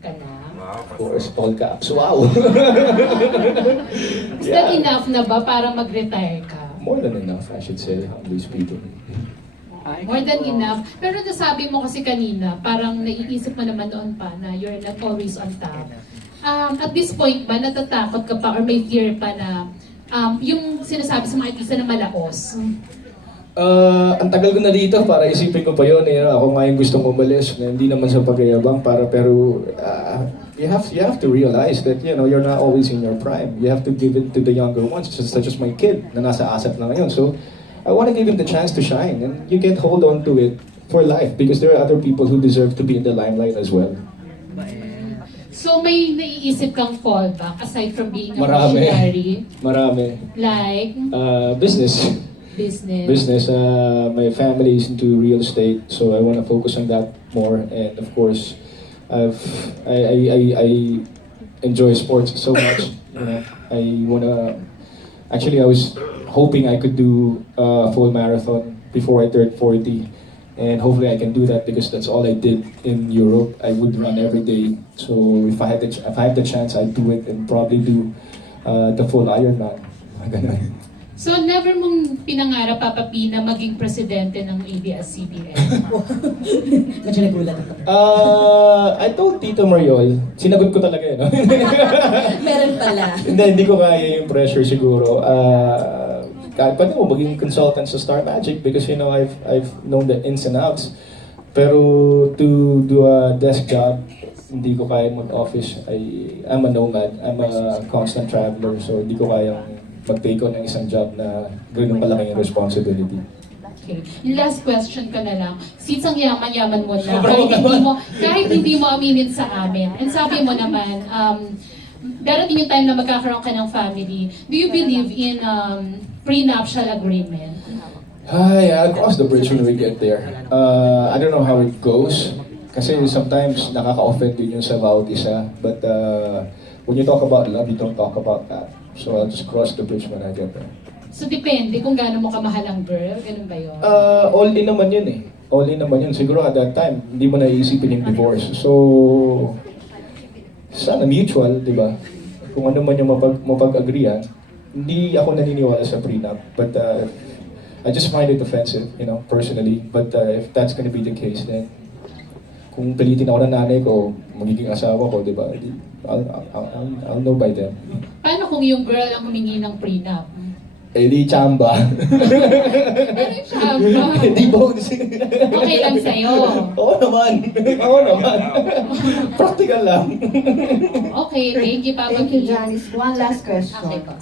ka na? Of course, all caps. Wow! Is that enough na ba para mag-retire ka? More than enough, I should say, humbly speaking. More than enough. Pero nasabi mo kasi kanina, parang naiisip mo naman noon pa na you're not always on top. At this point ba, natatakot ka pa or may fear pa na yung sinasabi sa mga artista na malaos? Ang tagal ko na dito para isipin ko pa yun. Ako nga yung gustong umalis na hindi naman sa pagyayabang pero you have to realize that you're not always in your prime. You have to give it to the younger ones, such as my kid na nasa ASAP na ngayon. So I want to give him the chance to shine, and you can't hold on to it for life because there are other people who deserve to be in the limelight as well. So may naiisip kang fallback aside from being a Marami. missionary? Marami. Like Business. business? My family is into real estate, so I want to focus on that more. And of course, I enjoy sports so much. I was hoping I could do a full marathon before I turned 40. And hopefully I can do that because that's all I did in Europe. I would run every day. So if I had the chance, I'd do it and probably do the full Ironman. Ganun. So never mong pinangarap, Papa P, na maging presidente ng ABS-CBN? Medyo nagulat ako. I told Tito Mariol, sinagot ko talaga yun. No? Meron pala. Hindi ko kaya yung pressure siguro. Kahit pwede mo maging consultant sa Star Magic because I've known the ins and outs. Pero to do a desk job, hindi ko kaya mag-office. I'm a nomad. I'm a constant traveler. So hindi ko kaya mag-take on ng isang job na gano'n malaki yung responsibility. Okay. Yung last question ka na lang. Since ang yaman-yaman mo na, Sobrang kahit hindi mo aminin sa amin, and sabi mo naman, darating yung time na magkakaroon ka ng family, do you believe in prenuptial agreement? I'll cross the bridge when we get there. I don't know how it goes. Kasi sometimes nakaka-offend din yung sa bawat isa. But when you talk about love, you don't talk about that. So I'll just cross the bridge when I get there. So depende kung gaano mo kamahal ang girl, ganun ba yun? All in naman yun eh. All in naman yun. Siguro at that time, hindi mo naiisipin yung divorce. So, sana mutual, di ba? Kung ano man yung mapag-agreean, hindi ako naniniwala sa prenup. But I just find it offensive, personally. But if that's gonna be the case, then kung pilitin ako ng nanay ko, magiging asawa ko, di ba? I'll know by then. Paano kung yung girl ang humingi ng prenup? Eh di chamba. Ano yung chamba? Di bonus. Okay lang sa'yo. Oo naman. Oo naman. Practical lang. Okay, thank you, Papa Thank you, P. Janice. One last question. Okay po.